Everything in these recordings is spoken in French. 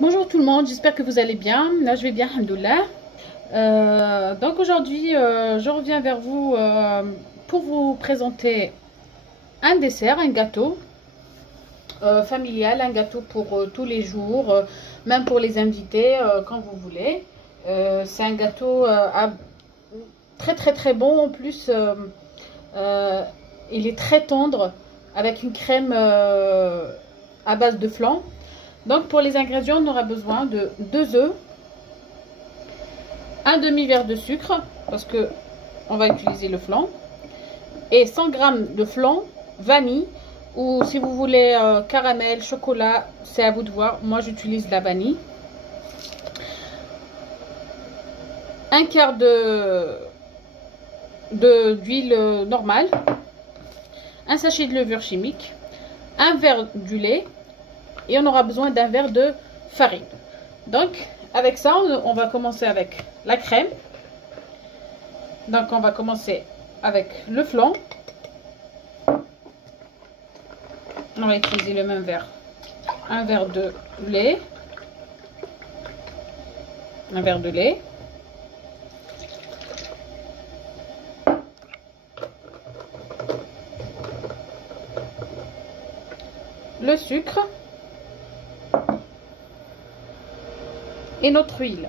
Bonjour tout le monde, j'espère que vous allez bien. Là, je vais bien, alhamdoulilah. Donc aujourd'hui, je reviens vers vous pour vous présenter un dessert, un gâteau familial, un gâteau pour tous les jours, même pour les invités, quand vous voulez. C'est un gâteau très bon. En plus, il est très tendre avec une crème à base de flan. Donc pour les ingrédients, on aura besoin de 2 œufs, un demi-verre de sucre, parce que on va utiliser le flan, et 100 g de flan, vanille, ou si vous voulez caramel, chocolat, c'est à vous de voir. Moi j'utilise la vanille. Un quart d'huile normale, un sachet de levure chimique, un verre du lait, et on aura besoin d'un verre de farine. Donc avec ça, on va commencer avec la crème. Donc on va commencer avec le flan. On va utiliser le même verre. Un verre de lait. Un verre de lait. Le sucre. Et notre huile.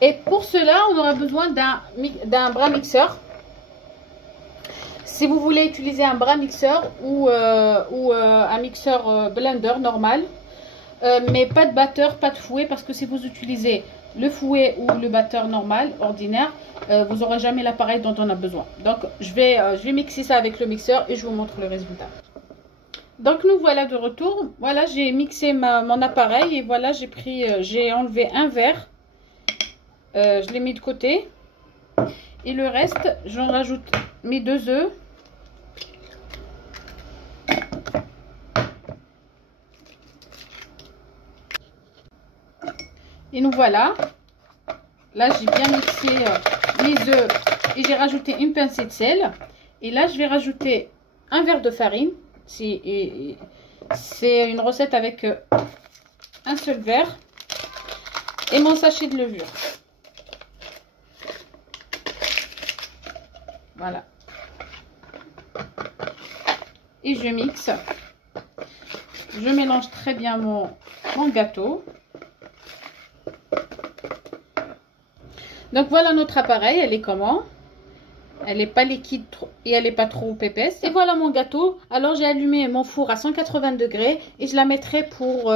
Et pour cela, on aura besoin d'un bras mixeur. Si vous voulez utiliser un bras mixeur ou un mixeur blender normal, mais pas de batteur, pas de fouet, parce que si vous utilisez le fouet ou le batteur normal, ordinaire, vous n'aurez jamais l'appareil dont on a besoin. Donc je vais mixer ça avec le mixeur et je vous montre le résultat. Donc nous voilà de retour. Voilà, j'ai mixé mon appareil et voilà, j'ai enlevé un verre. Je l'ai mis de côté. Et le reste, j'en rajoute mes 2 œufs. Et nous voilà. Là, j'ai bien mixé mes œufs et j'ai rajouté une pincée de sel. Et là, je vais rajouter un verre de farine. C'est une recette avec un seul verre et mon sachet de levure. Voilà. Et je mixe. Je mélange très bien mon gâteau. Donc voilà notre appareil. Elle est comment? Elle n'est pas liquide et elle n'est pas trop épaisse. Et voilà mon gâteau. Alors j'ai allumé mon four à 180 degrés et je la mettrai pour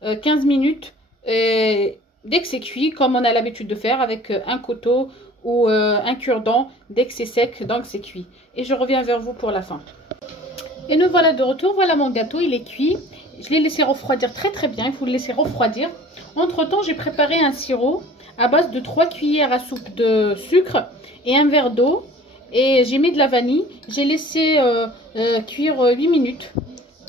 15 minutes. Et dès que c'est cuit, comme on a l'habitude de faire avec un couteau ou un cure-dent, dès que c'est sec, donc c'est cuit. Et je reviens vers vous pour la fin. Et nous voilà de retour. Voilà mon gâteau, il est cuit. Je l'ai laissé refroidir très bien. Il faut le laisser refroidir. Entre temps, j'ai préparé un sirop à base de 3 cuillères à soupe de sucre et un verre d'eau. Et j'ai mis de la vanille. J'ai laissé cuire 8 minutes.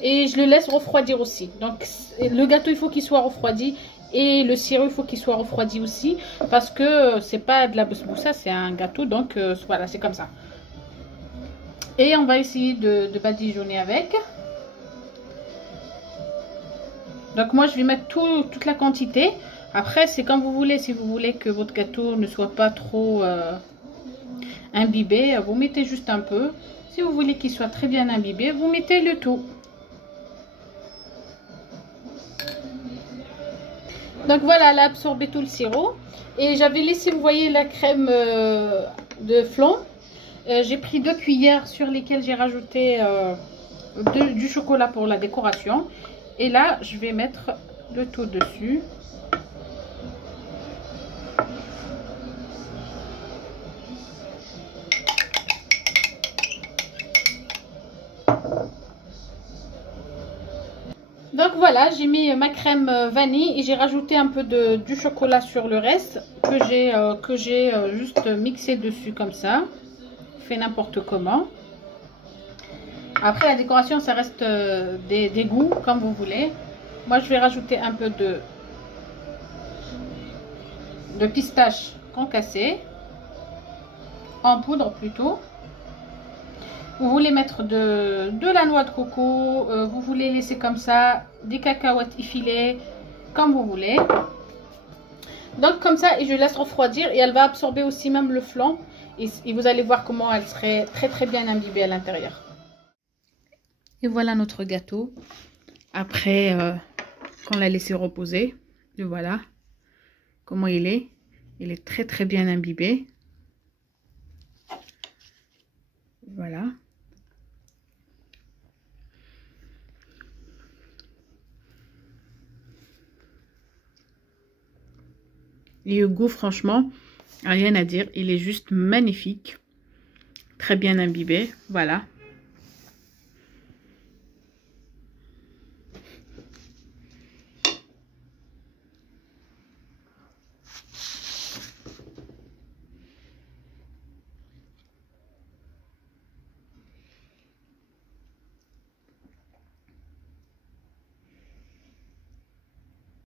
Et je le laisse refroidir aussi. Donc le gâteau, il faut qu'il soit refroidi. Et le sirop, il faut qu'il soit refroidi aussi. Parce que c'est pas de la besboussa, c'est un gâteau. Donc voilà, c'est comme ça. Et on va essayer de badigeonner avec. Donc moi, je vais mettre toute la quantité. Après, c'est comme vous voulez. Si vous voulez que votre gâteau ne soit pas trop imbibé, vous mettez juste un peu. Si vous voulez qu'il soit très bien imbibé, vous mettez le tout. Donc voilà, elle a absorbé tout le sirop. Et j'avais laissé, vous voyez, la crème de flan. J'ai pris 2 cuillères sur lesquelles j'ai rajouté du chocolat pour la décoration. Et là, je vais mettre le tout dessus. Donc voilà, j'ai mis ma crème vanille et j'ai rajouté un peu du chocolat sur le reste que j'ai juste mixé dessus comme ça. Fait n'importe comment. Après la décoration, ça reste des goûts comme vous voulez. Moi, je vais rajouter un peu de pistache concassée en poudre plutôt. Vous voulez mettre de la noix de coco, vous voulez laisser comme ça, des cacahuètes effilées, comme vous voulez. Donc comme ça, et je laisse refroidir et elle va absorber aussi même le flan. Et vous allez voir comment elle serait très très bien imbibée à l'intérieur. Et voilà notre gâteau. Après qu'on l'a laissé reposer. Et voilà comment il est. Il est très très bien imbibé. Voilà. Et le goût, franchement, rien à dire. Il est juste magnifique. Très bien imbibé. Voilà.